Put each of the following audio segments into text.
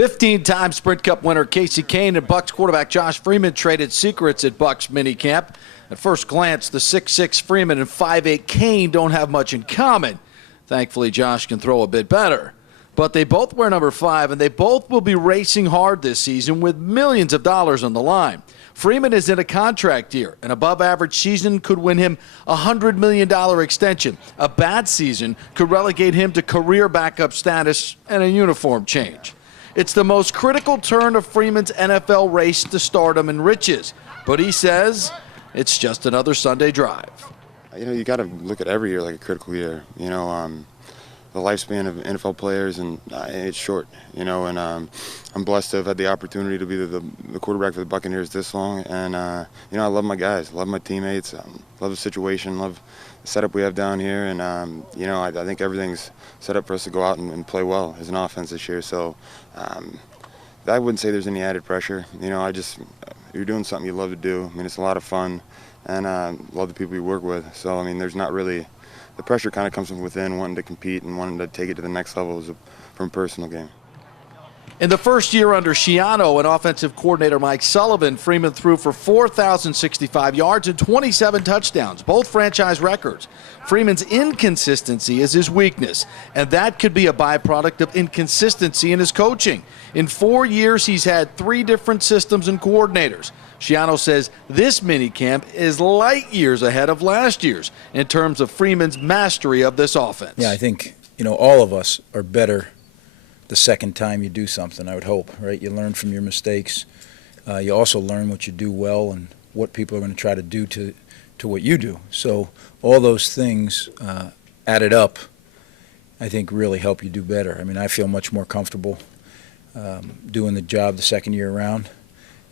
15-time Sprint Cup winner Kasey Kahne and Bucs quarterback Josh Freeman traded secrets at Bucs minicamp. At first glance, the 6'6 Freeman and 5'8 Kahne don't have much in common. Thankfully, Josh can throw a bit better. But they both wear number 5, and they both will be racing hard this season with millions of dollars on the line. Freeman is in a contract year. An above-average season could win him a $100 million extension. A bad season could relegate him to career backup status and a uniform change. It's the most critical turn of Freeman's NFL race to stardom and riches. But he says it's just another Sunday drive. You got to look at every year like a critical year. The lifespan of NFL players, and it's short, and I'm blessed to have had the opportunity to be the quarterback for the Buccaneers this long, and I love my guys, love my teammates, love the situation, love the setup we have down here, and I think everything's set up for us to go out and play well as an offense this year, so I wouldn't say there's any added pressure. You're doing something you love to do. It's a lot of fun, and love the people you work with, so there's not really. The pressure kind of comes from within, wanting to compete and wanting to take it to the next level from a personal game. In the first year under Schiano and offensive coordinator Mike Sullivan, Freeman threw for 4,065 yards and 27 touchdowns, both franchise records. Freeman's inconsistency is his weakness, and that could be a byproduct of inconsistency in his coaching. In 4 years, he's had 3 different systems and coordinators. Schiano says this minicamp is light years ahead of last year's in terms of Freeman's mastery of this offense. Yeah, I think, all of us are better the second time you do something, I would hope, right? You learn from your mistakes. You also learn what you do well and what people are going to try to do to what you do. So all those things added up, I think, really help you do better. I feel much more comfortable doing the job the second year around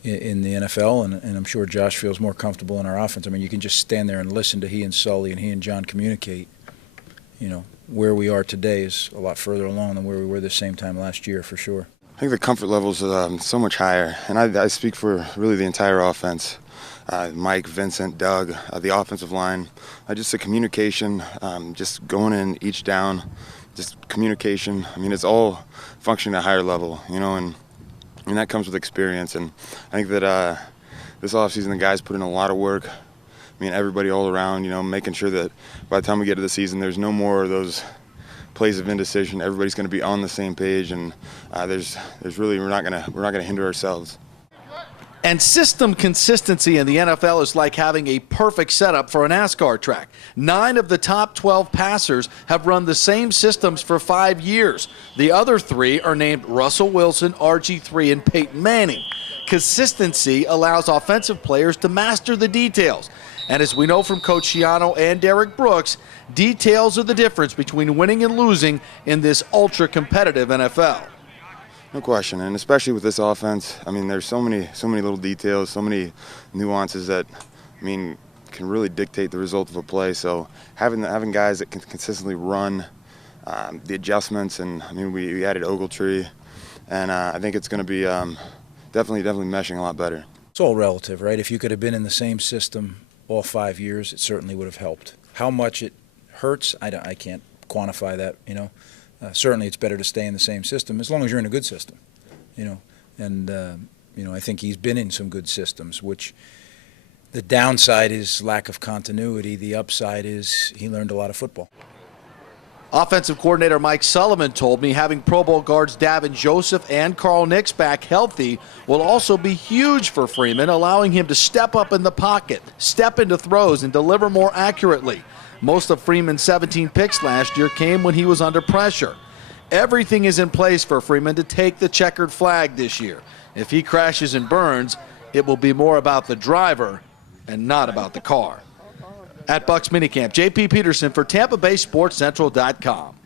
in the NFL, and I'm sure Josh feels more comfortable in our offense. You can just stand there and listen to he and Sully and he and John communicate. Where we are today is a lot further along than where we were the same time last year, for sure. I think the comfort level is so much higher, and I speak for really the entire offense. Mike, Vincent, Doug, the offensive line, just the communication, just going in each down, just communication. It's all functioning at a higher level, and that comes with experience. And I think that this offseason the guys put in a lot of work. Everybody all around, making sure that by the time we get to the season, there's no more of those plays of indecision. Everybody's going to be on the same page, and there's really we're not going to hinder ourselves. And system consistency in the NFL is like having a perfect setup for a NASCAR track. 9 of the top 12 passers have run the same systems for 5 years. The other 3 are named Russell Wilson, RG3, and Peyton Manning. Consistency allows offensive players to master the details. And as we know from Coach Schiano and Derek Brooks, details are the difference between winning and losing in this ultra-competitive NFL. No question, and especially with this offense, there's so many little details, so many nuances that, can really dictate the result of a play. So having guys that can consistently run the adjustments, and we added Ogletree, and I think it's going to be definitely meshing a lot better. It's all relative, right? If you could have been in the same system all 5 years, it certainly would have helped. How much it hurts, I can't quantify that, certainly it's better to stay in the same system as long as you're in a good system, and I think he's been in some good systems, which the downside is lack of continuity. The upside is he learned a lot of football. Offensive coordinator Mike Sullivan told me having Pro Bowl guards Davin Joseph and Carl Nicks back healthy will also be huge for Freeman, allowing him to step up in the pocket, step into throws, and deliver more accurately. Most of Freeman's 17 picks last year came when he was under pressure. Everything is in place for Freeman to take the checkered flag this year. If he crashes and burns, it will be more about the driver and not about the car. At Bucs minicamp, J.P. Peterson for TampaBaySportsCentral.com.